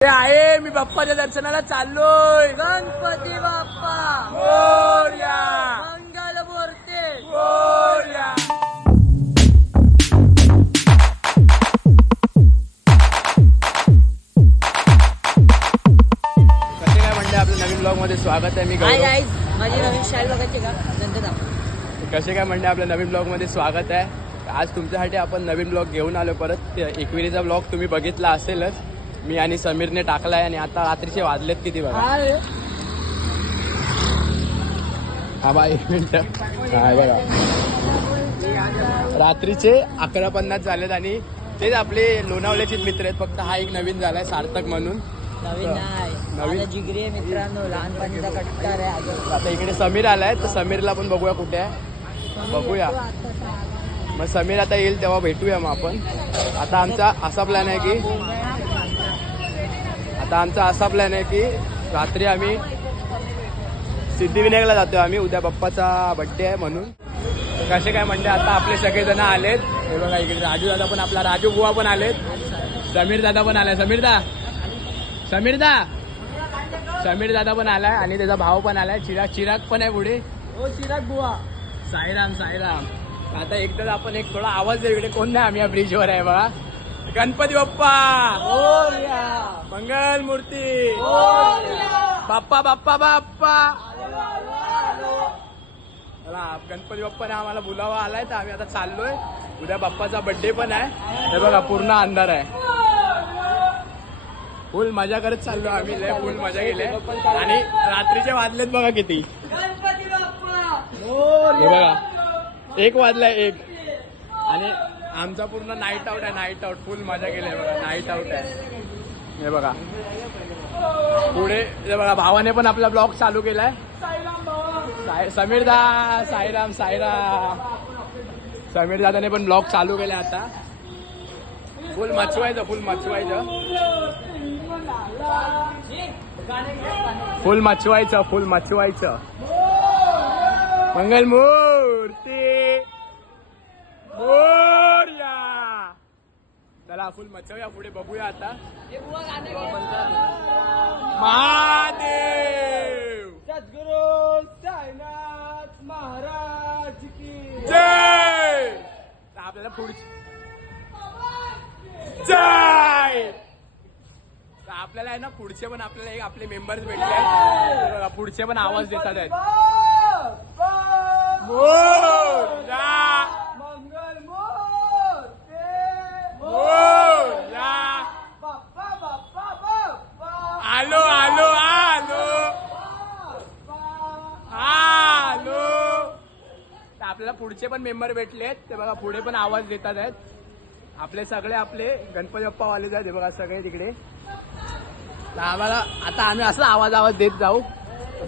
आहे मी बाप्पाच्या दर्शनाला चाललोय. गणपती बाप्पा मोरया मंगल मूर्ती मोरया. कसे काय म्हणते आपल्या नवीन ब्लॉग मध्ये स्वागत आहे. मी हाय गौरव. गाईज, माझी नवीन स्टाईल बघायची का? नंतर दाखव. कसे काय म्हणते आपल्या नवीन ब्लॉग मध्ये स्वागत आहे. आज तुमच्यासाठी आपण नवीन ब्लॉग घेऊन आलो परत. एकविरीचा ब्लॉग तुम्ही बघितला असेलच. मी आणि समीरने टाकलाय आणि आता रात्रीचे वाजलेत किती बघा. हा बा एक मिनिट. हा बघा रात्रीचे 11:50 झालेत आणि तेच आपले लोणावल्याचे मित्र आहेत. फक्त हा एक नवीन झालाय सार्थक म्हणून. नवीन नाही, नवीन? माझा जिगरी आहे मित्रांनो, लहानपणीचा कट्टार आहे अजून. आता इकडे समीर आलाय तर समीरला पण बघूया कुठे आहे. बघूया मग समीर आता येईल तेव्हा भेटूया मग आपण. आता आमचा असा प्लॅन आहे की रात्री आम्ही सिद्धिविनायकला जातोय. आम्ही उद्या बाप्पाचा बड्डे आहे म्हणून. कसे काय म्हणते आता आपले सगळेजण आलेत. हे बघा इकडे राजू दादा पण, आपला राजू बुवा पण आलेत. समीर दादा पण आलाय. समीर दादा पण आलाय आणि त्याचा भाव पण आलाय. चिराग पण आहे पुढे. ओ चिराग बुवा, साईराम. आता एकदाच आपण एक थोडा आवाज देऊ. इकडे कोण नाही, आम्ही या ब्रिजवर आहे बघा. गणपती बाप्पा मोरया मंगल मूर्ती मोरया. बाप्पा बाप्पा बाप्पा. चला गणपती बाप्पाने आम्हाला बोलावा आलाय तर आम्ही आता चाललोय. उद्या बाप्पाचा बर्थडे पण आहे. हे बघा पूर्ण अंधार आहे. फुल मजा करत चाललो आम्ही. लय फुल मजा केली आणि रात्रीचे वाजलेत बघा किती. गणपती बाप्पा हे बघा 1 वाजलाय 1 आणि आमचा पूर्ण नाईट आउट आहे. नाईट आउट फुल मजा केली आहे बघा. नाईट आउट आहे. हे बघा पुढे हे बघा भावाने पण आपला ब्लॉग चालू केलाय. समीर दादाने पण ब्लॉग चालू केलाय आता. फुल मचवायचं मंगल मूर्ती मोरया. चला फुल मचवूया. पुढे बघूया आता. महादेव सद्गुरू साईनाथ महाराज की जय. तर आपल्याला पुढची जय. तर आपल्याला आहे ना पुढचे पण आपल्याला एक आपले मेंबर्स भेटले आहेत. बघा, पुढचे पण आवाज देतात आहेत. मोरया मंगल मूर्ती मोरया. बाप्पा बाप्पा बाप्पा आलो तर आपल्याला पुढचे पण मेंबर भेटलेत. ते बघा पुढे पण आवाज देतात आहेत. आपले गणपती बाप्पा वाले आहेत. हे बघा सगळे तिकडे. तर आम्हाला आता आम्ही असं आवाज देत जाऊ.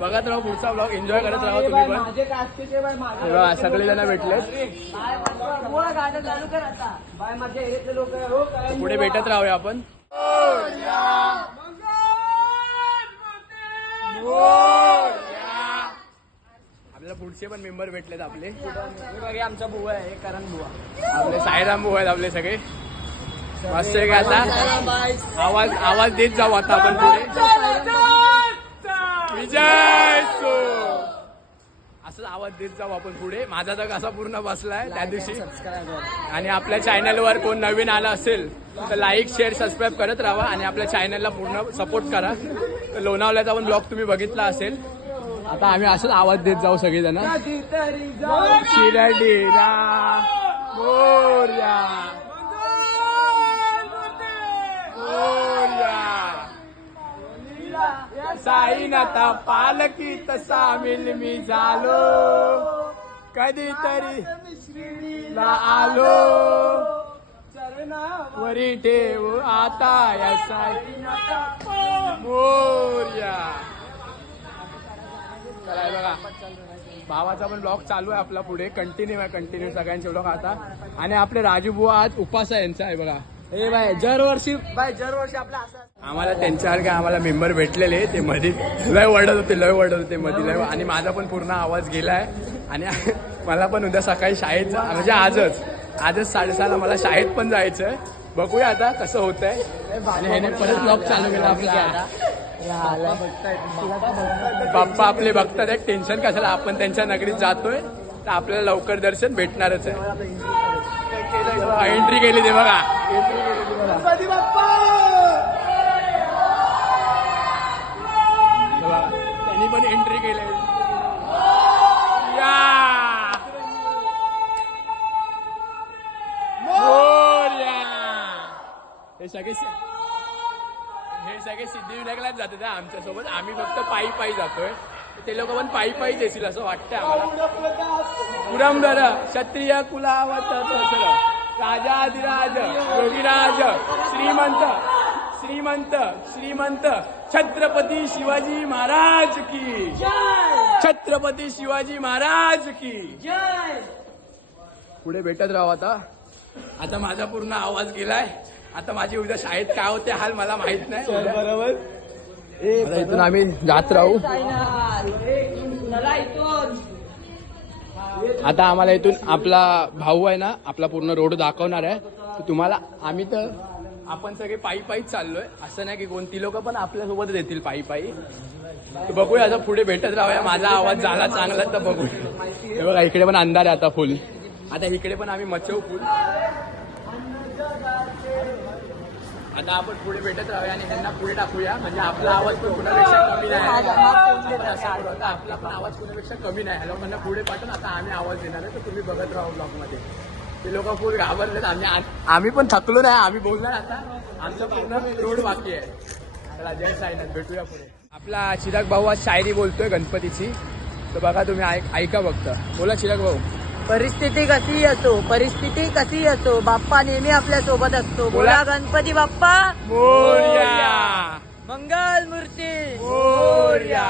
बघत राहू पुढचा ब्लॉग. एन्जॉय करत राहू तुम्ही पण. माझे कास्टेचे बाय माझे हे बघा सगळे जण भेटलेत. गाणं चालू कर आता. बाय माझ्या एरियातले लोक हो काय पुढे भेटत राहूया आपण. आपल्याला पुढचे पण मेंबर भेटलेत आपले. आमचा बुवा आहे करण बुवा. आपले साईराम भाऊ आहेत आपले सगळे. मस्त आहे का आता आवाज देत जाऊ आता आपण पुढे. विजय सो असं आवाज देत जाऊ आपण पुढे. माझा तर कसा पूर्ण बसलाय त्या दिवशी. आणि आपल्या चॅनलवर कोण नवीन आला असेल तर लाईक शेअर सबस्क्राईब करत राहा आणि आपल्या चॅनलला पूर्ण सपोर्ट करा. तर लोणावल्याचा पण ब्लॉग तुम्ही बघितला असेल. आता आम्ही असंच आवाज देत जाऊ सगळेजण. शिर्डीला मोरया मोरया. साईनाथा पालकीत सामील मी झालो. कधीतरी आलो वरी ठेव आता या साईनाथा मोरया. चला बघा भावाचा पण ब्लॉग चालू आहे आपला पुढे. कंटिन्यू सगळ्यांचे ब्लॉग आता. आणि आपले राजू बुवा आज उपास आहे यांचा. आहे बघा. हे बाय दरवर्षी आपला असं आम्हाला त्यांच्यासारखे आम्हाला मेंबर भेटलेले. ते मध्ये लय वडत होते मध्ये लय. आणि माझा पण पूर्ण आवाज गेलाय. आणि मला पण उद्या सकाळी शाळेत म्हणजे आजच 6:30 मला शाळेत पण जायचंय. बघूया आता कसं होतंय. आणि ह्याने परत ब्लॉग चालू केला आपला. बाप्पा आपले बघतात आहे, टेन्शन कशाला, आपण त्यांच्या नगरीत जातोय तर आपल्याला लवकर दर्शन भेटणारच आहे. एंट्री केली ते बघा, गणपती बाप्पा. त्यांनी पण एंट्री केली. हे सगळे सिद्धिविनायकलाच जातात आमच्या सोबत. आम्ही फक्त पायी पायी जातोय, ते लोक पण पायी पायी देतील असं वाटतंय आम्हाला. पुरंदर क्षत्रिय कुलावत राजाधिराज योगीराज श्रीमंत श्रीमंत श्रीमंत छत्रपती शिवाजी महाराज की, छत्रपती शिवाजी महाराज की. पुढे भेटत राहू. आता माझा पूर्ण आवाज गेलाय. आता माझी उद्या शाळेत काय होते हाल मला माहित नाही. बरोबर, इथून आम्ही जात राहू. आता आम्हाला इथून आपला भाऊ आहे ना, आपला पूर्ण रोड दाखवणार आहे. तर तुम्हाला आम्ही तर आपण सगळे पायी पायीच चाललोय, असं नाही की कोणती लोक पण आपल्यासोबत येतील पायी पायी. तर बघूया आता पुढे भेटत राहूया. माझा आवाज झाला चांगला तर बघूया. हे बघा इकडे पण अंधार आहे आता फुल. आता इकडे पण आम्ही मचवू फुल. आता आपण पुढे भेटत राहूया आणि त्यांना पुढे टाकूया, म्हणजे आपला आवाज पण कुणापेक्षा कमी नाही. आपला पण आवाज कुणापेक्षा कमी नाही. लोकांना पुढे पाठवून आता आम्ही आवाज देणार आहे, तर तुम्ही बघत राहू ब्लॉग मध्ये. ते लोक फुल घाबरलेत. आम्ही पण थकलो नाही, आम्ही बोलणार. आता आमचं पूर्ण रोड बाकी आहे. चला जय साईनाथ, भेटूया पुढे. आपला चिराग भाऊ आज शायरी बोलतोय गणपतीची, तर बघा तुम्ही ऐका बघता. बोला चिराग भाऊ. परिस्थिती कशी असो, परिस्थिती कशी असो, बाप्पा नेहमी आपल्या सोबत असतो. बोला गणपती बाप्पा मोरया, मंगल मूर्ती मोरया.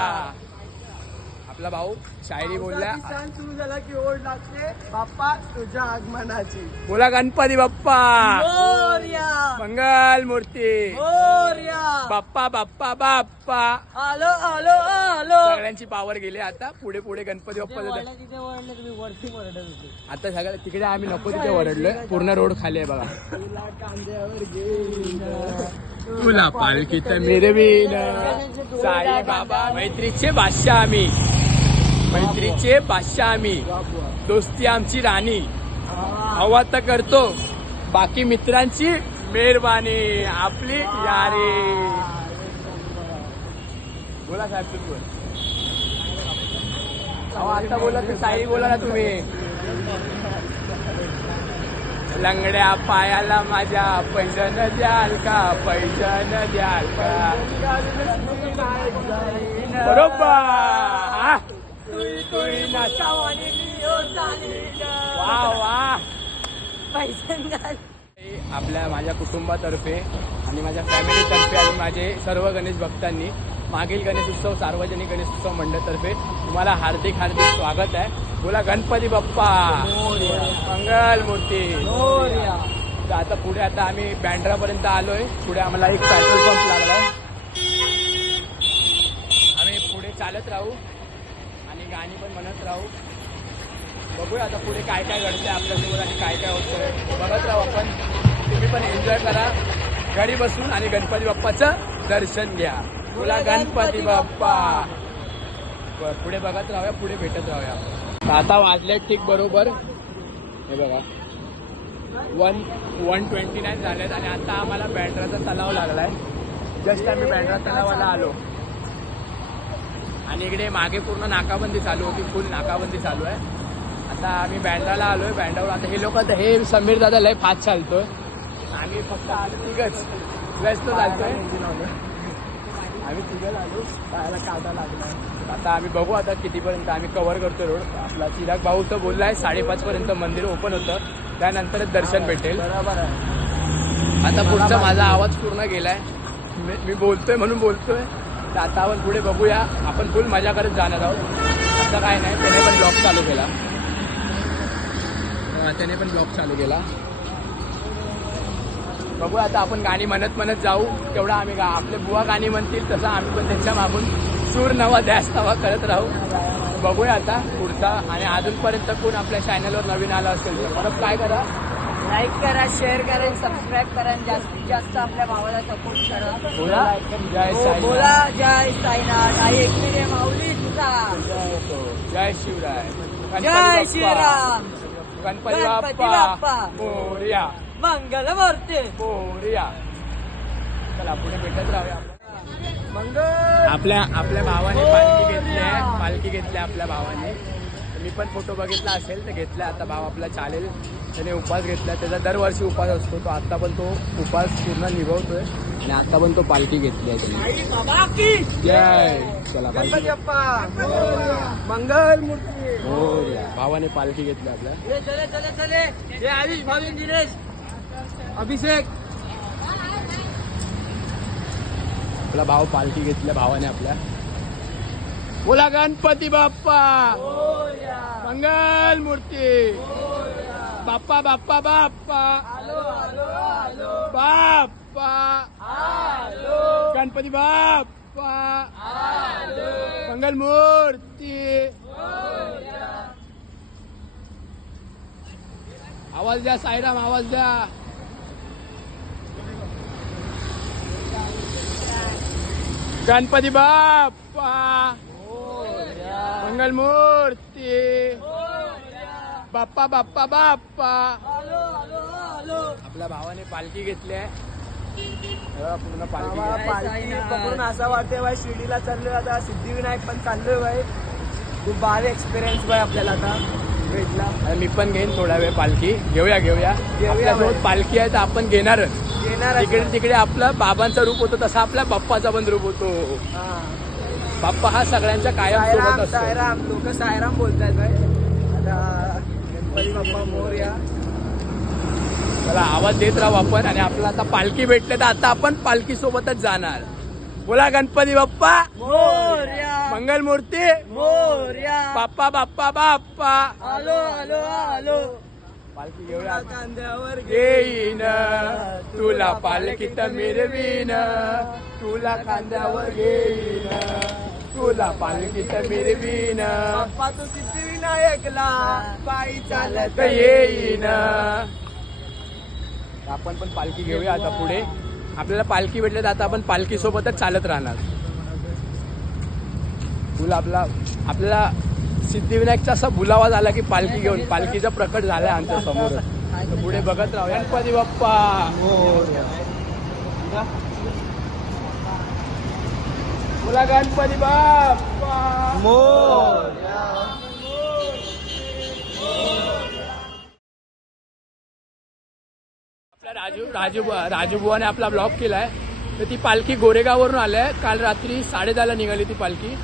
आपला भाऊ शायरी बोलला. सुरू झाला की ओढ लागते बाप्पा तुझ्या आगमनाची. बोला गणपती बाप्पा मोरया, मंगल मूर्ती मोरया, बाप्पा बाप्पा बाप्पा. आलो आलो आलो. सगळ्यांची पावर गेली. आता पुढे पुढे गणपती बाप्पा जातात. तिथे वळले तुम्ही वरती वरडत होते. आता सगळं तिकडे आम्ही नको तिथे वरडलोय. पूर्ण रोड खाली आहे बघा. तुला पालखीत मिरवीन साई बाबा. मैत्रीचे बादशाह आम्ही, मैत्रीचे बादशाह आम्ही, दोस्ती आमची राणी. हवा तर करतो बाकी मित्रांची मेहरबानी आपली यारी. बोला साहेब तुम्ही. आता बोला ते साई बोला ना तुम्ही. लंगड्या पायाला माझ्या पैजण द्याल का, पैजण द्याल का. बरोबर. वा वा. आपल्या माझ्या कुटुंबातर्फे आणि माझ्या फॅमिलीतर्फे आणि माझे सर्व गणेश भक्तांनी मागील गणेश उत्सव सार्वजनिक गणेश उत्सव मंडळातर्फे तुम्हाला हार्दिक हार्दिक स्वागत आहे. बोला गणपती बाप्पा मंगल मूर्ती. तर आता पुढे आता आम्ही बँड्रापर्यंत आलोय. पुढे आम्हाला एक पेट्रोल पंप लागलाय. आम्ही पुढे चालत राहू आणि गाणी पण म्हणत राहू. बघूया आता पुढे काय काय घडतंय आपल्यासोबत आणि काय काय होतंय बघत राहू आपण. तुम्ही पण एन्जॉय करा घरी बसून आणि गणपती बाप्पाचं दर्शन घ्या. बोला गणपती बाप्पा. पुढे बघत राहूया, पुढे भेटत राहूया. आता वाजले ठीक बरोबर. हे बघा 1:29 झालेत आणि आता आम्हाला बँड्राचा तलाव लागलाय. जस्ट आम्ही बँड्रा तलावाला आलो आणि इकडे मागे पूर्ण नाकाबंदी चालू होती, फुल नाकाबंदी चालू आहे. आता आम्ही बँड्राला आलोय. बँड्रावर आता हे लोक हे समीर दादा लय फास्ट चालतोय. आम्ही फक्त तिघच व्यस्त चालतोय. आम्ही तिघं आलो, पायाला काटा लागलाय. आता आम्ही बघू आता कितीपर्यंत आम्ही कव्हर करतो रोड. आपला चिराग भाऊ तर बोललाय 5:30 पर्यंत मंदिर ओपन होतं, त्यानंतरच दर्शन भेटेल. बरोबर आहे. आता पुढचा माझा आवाज पूर्ण गेलाय. मी बोलतोय म्हणून बोलतोय. तर आता आपण पुढे बघूया. आपण फुल मजा करत जाणार आहोत. असं काय नाही. त्याने पण ब्लॉग चालू केला. त्याने पण ब्लॉग चालू केला. बघूया आता आपण गाणी म्हणत म्हणत जाऊ. तेवढा आम्ही आपले बुवा गाणी म्हणतील तसं आम्ही पण त्यांच्या मागून सूर नवा ध्यास नवा करत राहू. बघूया आता पुढचा. आणि अजूनपर्यंत कोण आपल्या चॅनलवर नवीन आला असेल तर परत काय करा, लाईक करा, शेअर करा, सबस्क्राईब करा आणि जास्तीत जास्त आपल्या भावाला सपोर्ट करा. बोला जय हो, साईनाथ. बोला जय साईनाथ. आई एकमेव माऊली तुझा. जय शिवराय. जय श्रीराम. गणपती गणपती बाप्पा बाप्पा. मोरया. मंगल मूर्ती. मोरया. चला पुढे भेटत राहूया. मंगल. आपल्या भावाने मोरया. पालखी घेतली आपल्या भावाने. मी पण फोटो बघितला असेल तर घेतला. आता भाव आपला चालेल. त्याने उपास घेतला. त्याचा दरवर्षी उपास असतो. तो आता पण तो उपास पूर्ण निभवतोय आणि आता पण तो पालखी घेतली आहे त्याने. जय. चला गणपती बाप्पा. मंगल मूर्ती. मोरया. भावाने पालखी घेतली आपल्या. ये चले चले चले. हे आयुष, भाविन, दिनेश, अभिषेक. आपला भाव पालखी घेतल्या भावाने आपल्या. बोला गणपती बाप्पा. मंगल मूर्ती. बाप्पा बाप्पा बाप्पा. आलो आलो आलो बाप्पा. आलो गणपती बाप्पा. आलो. मंगल मूर्ती. आवाज द्या साईराम, आवाज द्या. गणपती बाप्पा. मंगल मूर्ती. बाप्पा बाप्पा बाप्पा. आलो आलो आलो. आपल्या भावाने पालखी घेतली आहे. पूर्ण पालखी बाबा, घेतली. पालखी बघून असं वाटतंय बाई शिर्डीला चाललोय आता. सिद्धिविनायक पण चाललोय बाई. खूप भारी एक्सपिरियन्स बाई आपल्याला आता भेटला. आणि मी पण घेईन थोडा वेळ पालखी. घेऊया आपल्यासोबत पालखी आहे तर आपण घेणारच. येणार तिकडे तिकडे आपलं बाबांचं रूप होतं तसं आपल्या बाप्पाचा पण रूप होतो. बाप्पा हा सगळ्यांच्या कायम सोबत सायराम असतो. सायराम. लोक सायराम बोलतायत बाई. आता गणपती बाप्पा मोरया. चला आवाज देत राहू आपण. आणि आपल्याला आता पालखी भेटले तर आता आपण पालखी सोबतच जाणार. बोला गणपती बाप्पा मोरया. मंगल मूर्ती. मोरया. बाप्पा बाप्पा बाप्पा. आलो आलो आलो. पालखी घेऊया. कांद्यावर घेईन तुला पालखीत मिरवीन. तुला खांद्यावर घेईन. तुला पालखीत मिरवीन. बाप्पा तू सिद्धिविनायकला पायी चालत येईन. आपण पण पालखी घेऊया आता पुढे. आपल्याला पालखी भेटले तर आता आपण पालखी सोबतच चालत राहणार. तुला आपल्याला सिद्धिविनायकचा असा बुलावा झाला की पालखी घेऊन पालखीचा प्रकट झालाय आमच्या समोर. पुढे बघत राहू. गणपती बाप्पा. बोला गणपती बाप्पा. आपल्या राजू बुवाने आपला ब्लॉग केलाय. तर ती पालखी गोरेगाववरून आल्या. काल रात्री 10:30ला निघाली ती पालखी.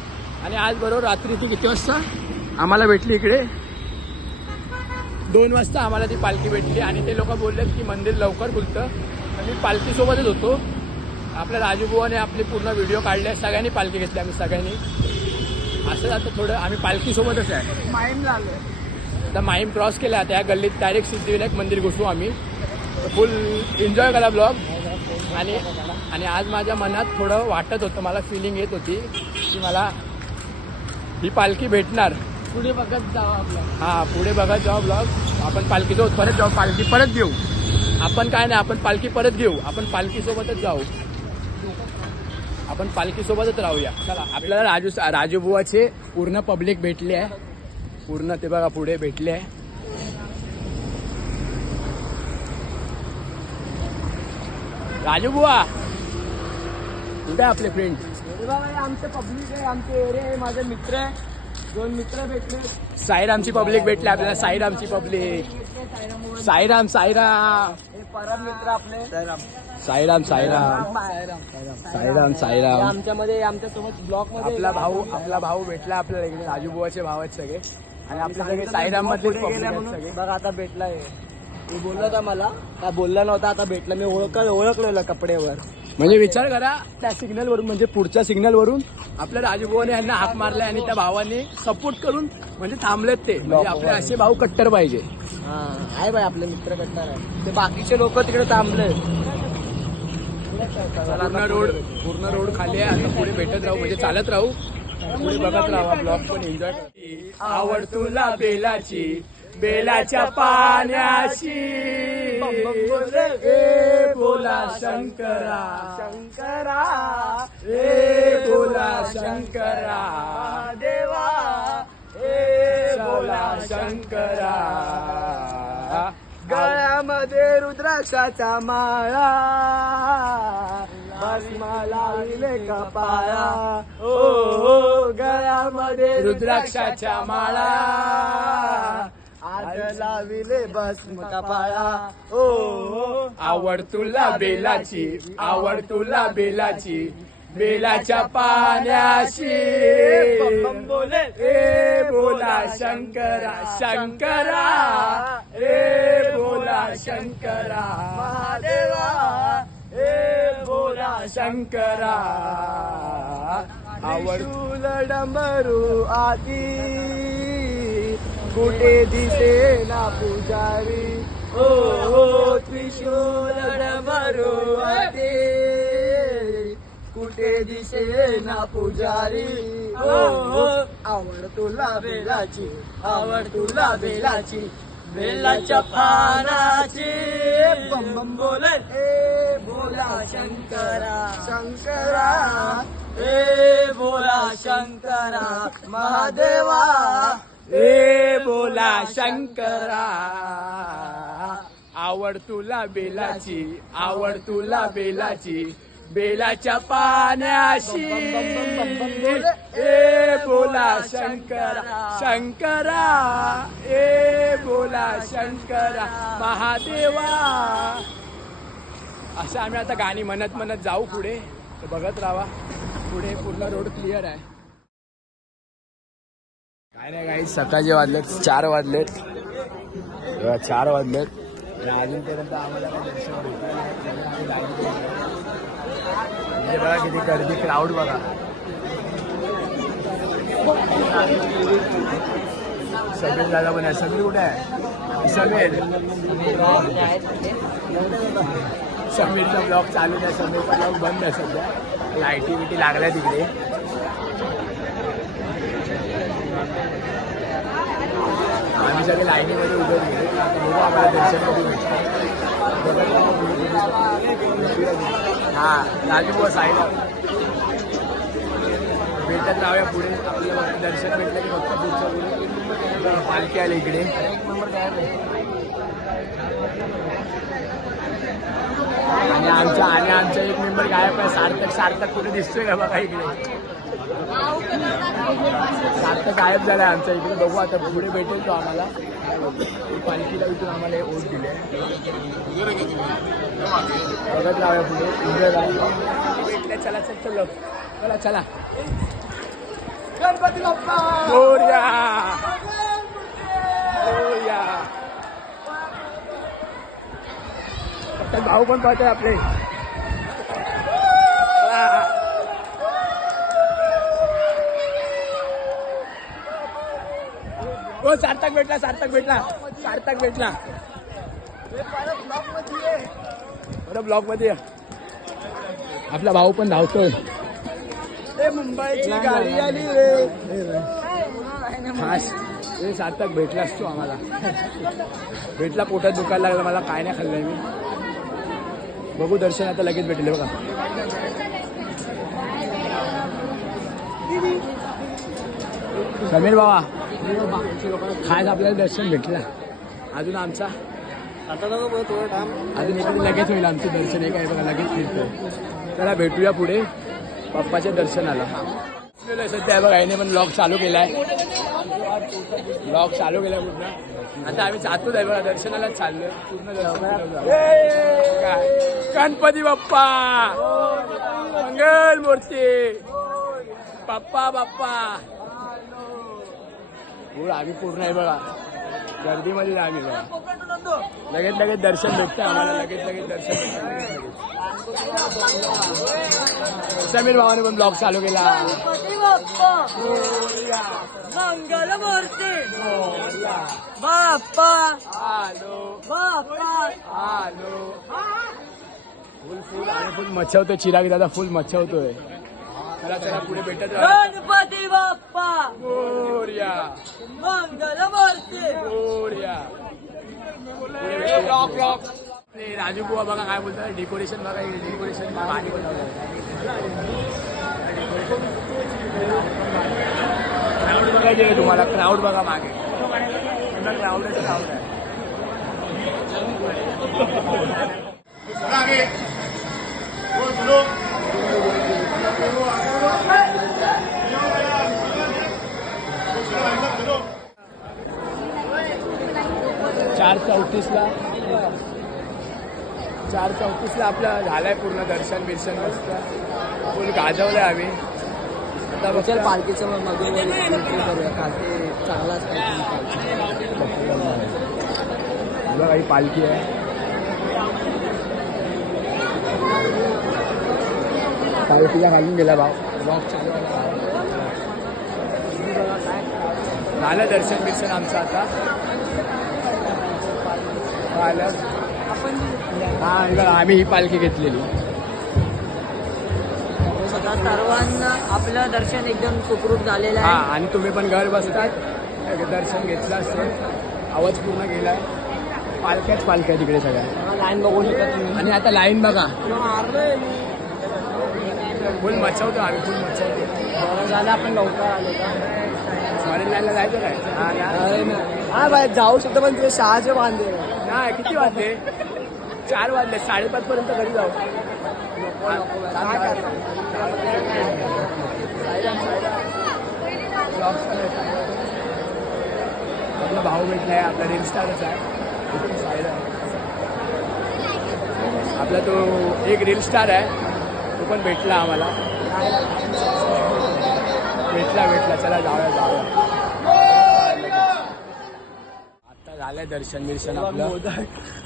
आणि आज बरोबर रात्री ती किती वाजता आम्हाला भेटली इकडे. 2 वाजता आम्हाला ती पालखी भेटली. आणि ते लोक बोलले की मंदिर लवकर खुलतं. तर मी पालखीसोबतच होतो. आपल्या राजू बुवाने आपले पूर्ण व्हिडिओ काढले. सगळ्यांनी पालखी घेतली. आम्ही सगळ्यांनी असं आता थोडं आम्ही पालखीसोबतच आहे. माईम झालं. आता माहीम क्रॉस केला. त्या गल्लीत डायरेक्ट सिद्धिविनायक मंदिर घुसू आम्ही. फुल एन्जॉय केला ब्लॉग. आणि आज माझ्या मनात थोडं वाटत होतं. मला फिलिंग येत होती की मला ही पालखी भेटणार. पुढे बघत जाऊ आपलं. हा पुढे बघत जाऊ ब्लॉग. आपण पालखीसोबत परत जाऊ. पालखी परत घेऊ. आपण काय नाही, आपण पालखी परत घेऊ. आपण पालखीसोबतच जाऊ. आपण पालखीसोबतच राहूया. चला आपल्याला राजू बुवाचे पूर्ण पब्लिक भेटले आहे. पूर्ण ते बघा पुढे भेटले आहे. राजू बुवा कुठे आपले फ्रेंड. आमचे पब्लिक आहे, आमचे एरिया आहे, माझे मित्र आहे. 2 मित्र भेटले. साईरामची पब्लिक भेटली आपल्याला. साईरामची पब्लिक. साईराम साईराम. हे परम मित्र आपले. साईराम साईराम. साईराम साईराम. आमच्यामध्ये आमच्यासोबत ब्लॉक मध्ये आपला भाऊ भेटला आपल्याला इकडे. राजू बुवाचे भाव आहेत सगळे. आणि आपल्या सगळे साईराम मध्ये सगळे. बघा आता भेटलाय. मी बोलला होता मला. का बोलला नव्हता, आता भेटला. मी ओळखलेलं कपड्यावर. म्हणजे विचार करा त्या सिग्नल वरून, म्हणजे पुढच्या सिग्नल वरून आपल्या राजूभावाने यांना हाक मारलाय. आणि त्या भावाने सपोर्ट करून म्हणजे थांबलेत ते. म्हणजे आपले असे भाऊ कट्टर पाहिजे. आहे बाई आपले मित्र कट्टर आहे. ते बाकीचे लोक तिकडे थांबले. पूर्ण रोड खाली आहे. आता पुढे भेटत राहू, म्हणजे चालत राहू. पुढे बघत राहू. ब्लॉग पण एन्जॉय. आवड तुला बेलाची बेलाच्या पाण्याशी ए बोला शंकरा शंकरा ए बोला शंकरा देवा बोला शंकरा गळ्यामध्ये रुद्राक्षाचा माळा भस्मा लाविले कपाळा ओ गळ्यामध्ये रुद्राक्षाच्या माळा आज लाविले भस्म कपाळा ओ आवड तुला बेलाची आवड तुला बेलाची बेलाच्या पाण्याशी बोले ए बोला शंकरा शंकरा ए बोला शंकरा महादेवा ए बोला शंकरा आवड त्रिशूल डंबरू आती कुठे दिसे ना पुजारी ओ त्रिशूल डंबरू आती कुठे दिसे ना पुजारी ओ आवड तुला बेलाची आवड तुला बेलाची बेलाच्या पानाची बम बम बोले ए बोला शंकरा शंकरा ए बोला शंकरा महादेवा ए बोला शंकरा आवड तुला बेलाची आवड तुला बेलाची बेलाच्या पाण्याशी ए बोला शंकरा शंकरा ए बोला शंकरा महादेवा. असं आम्ही आता गाणी म्हणत म्हणत जाऊ पुढे, तर बघत राहा. पुढे पूर्ण रोड क्लिअर आहे. काय नाही काही सकाळचे वाजलेत 4 वाजलेत, 4 वाजलेत आणि अजूनपर्यंत आम्हाला काही दर्शन भेटलं नाही. म्हणजे बघा किती गर्दी, क्राऊड बघा. समीर दादा पण आहे. समीर कुठे आहे? समीरचा ब्लॉग चालू आहे. समीरचा ब्लॉग बंद आहे सध्या, लाईटी बिटी लागल्या तिकडे. आम्ही सगळे लाईनीमध्ये उभे गेले. आता बघू आम्हाला दर्शन कधी भेटतं. हा राजू बुवा साईला भेटत राहूया पुढे. आपल्याला दर्शन भेटलं की फक्त पुढचं पुढे पालखी आली इकडे. आणि आमचा एक मेंबर गायब आहे. सार्थक कुठे दिसतोय का बघा इकडे. सार्थक गायब झालाय आमच्या इकडे. बघू आता पुढे भेटेल तो आम्हाला. पालखीला इथून आम्हाला हे ओढ दिले. बघत राहूया पुढे. एन्जॉय करा. भेटले. चला चला चला चला. गणपती बाप्पा मोरया मोरया. फक्त भाऊ पण पाहतोय आपले. हो सार्थक भेटला. बरं ब्लॉक मध्ये आपला भाऊ पण धावतोय. मुंबईची गाडी आली रे. खास हे सार्थक भेटलास तू आम्हाला. भेटला. पोटात दुखायला लागलं मला. काय नाही खाल्लंय मी. बघू दर्शन आता लगेच भेटले बघा. समीर बाबा खास आपल्याला दर्शन भेटला. अजून आमचा अजून इकडे लगेच होईल आमचं दर्शन. हे काय बघा लगेच फिरतोय. चला भेटूया पुढे पप्पाच्या दर्शनाला. सध्या बघा याने पण ब्लॉग चालू केलाय. पूर्ण. आता आम्ही जातोच आहे बघा. दर्शनालाच चाललोय. पूर्ण दर्शन. गणपती बाप्पा मंगल मूर्ती. बाप्पा आम्ही पूर्ण आहे बघा. गर्दीमध्ये आम्ही बघा. लगेच दर्शन भेटतं आम्हाला. लगेच दर्शन भेटतं. समीर भावाने पण ब्लॉग चालू केला. मंगल मूर्ती बाप्पा फुल आणि फुल मच्छवतोय. चिराग दादा फुल मच्छवतोय. चला चला पुढे भेटत राहा. गणपती बाप्पा मोरया मंगल मूर्ती मोरया. पुढे भेटूया. ते राजू बुवा बघा काय बोलतात, डेकोरेशन बघा, डेकोरेशन मागे क्राऊड बघायचे आहे तुम्हाला, क्राऊड बघा मागे, क्राऊडच क्राऊड आहे. चार 4:34ला आपलं झालंय पूर्ण दर्शन बिर्शन मस्त फुल गाजवलंय आम्ही. आता बघ पालखीचं मध्ये करूया का ते चांगला बघा ही पालखी आहे. पालखीला घालून गेला भाऊ. झालं दर्शन बिर्शन आमचं आता. हा आम्ही ही पालखी घेतलेली. सर्वांना आपलं दर्शन एकदम सुखरूप झालेलं हा आहे. आणि तुम्ही पण घर बसतात दर्शन घेतलं असेल. आवाज पूर्ण गेलाय. पालख्याच पालख्या तिकडे सगळ्या. लाईन बघू शकता तुम्ही. आणि आता लाईन बघा फुल मचवतो आम्ही, फुल मचवतो. झालं आपण लवकर आलो का. फॉरेन लाईनला जायचं काय? हा बाय जाऊ शकतो पण तुझे सहाचे बांधे नाही किती वाजले? 4 वाजले. 5:30 पर्यंत घरी जाऊ. आपला भाऊ भेटलाय, आपला रील स्टारच आहे. आपला तो एक रील स्टार आहे, तो पण भेटला आम्हाला. भेटला चला जाऊया. आता झालंय दर्शन बिर्शन आपलं.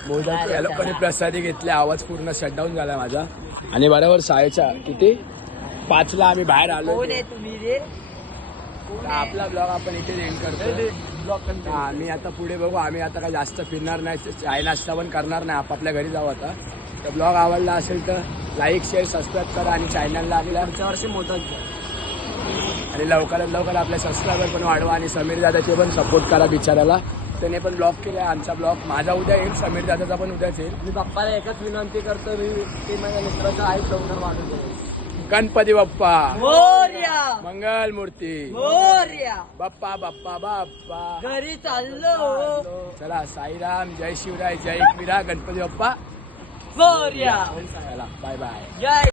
मोदक या लोकांनी प्रसादी घेतली. आवाज पूर्ण शटडाऊन झाला माझा. आणि बरोबर शाळेच्या किती 5ला आम्ही बाहेर आलो. कोण आहे तुम्ही रे. आपला ब्लॉग आपण इथे एंड करतो. आम्ही आता पुढे बघू. आम्ही आता काय जास्त फिरणार नाही, चाय नाश्ता पण करणार नाही, आपापल्या घरी जाऊ आता. तर ब्लॉग आवडला असेल तर लाईक शेअर सबस्क्राईब करा आणि चॅनलला आपल्या पुढच्या वर्षी मोदक घ्या. आणि लवकरात लवकर आपले सबस्क्रायबर पण वाढवा. आणि समीर दादाचे पण सपोर्ट करा बिचाराला. त्याने पण ब्लॉग केला आमचा ब्लॉग. माझा उद्या येईल, समीर दादाचा पण उद्याच येईल. मी बाप्पाला एकच विनंती करतो, मी ते माझ्या मित्राचं आई लवकर वाढून गणपती बाप्पा मोरया मंगल मूर्ती मोरया. बाप्पा बाप्पा बाप्पा. घरी चाललो. चला साईराम, जय शिवराय, जय एकविरा, गणपती बाप्पा मोरया. चला बाय बाय. जय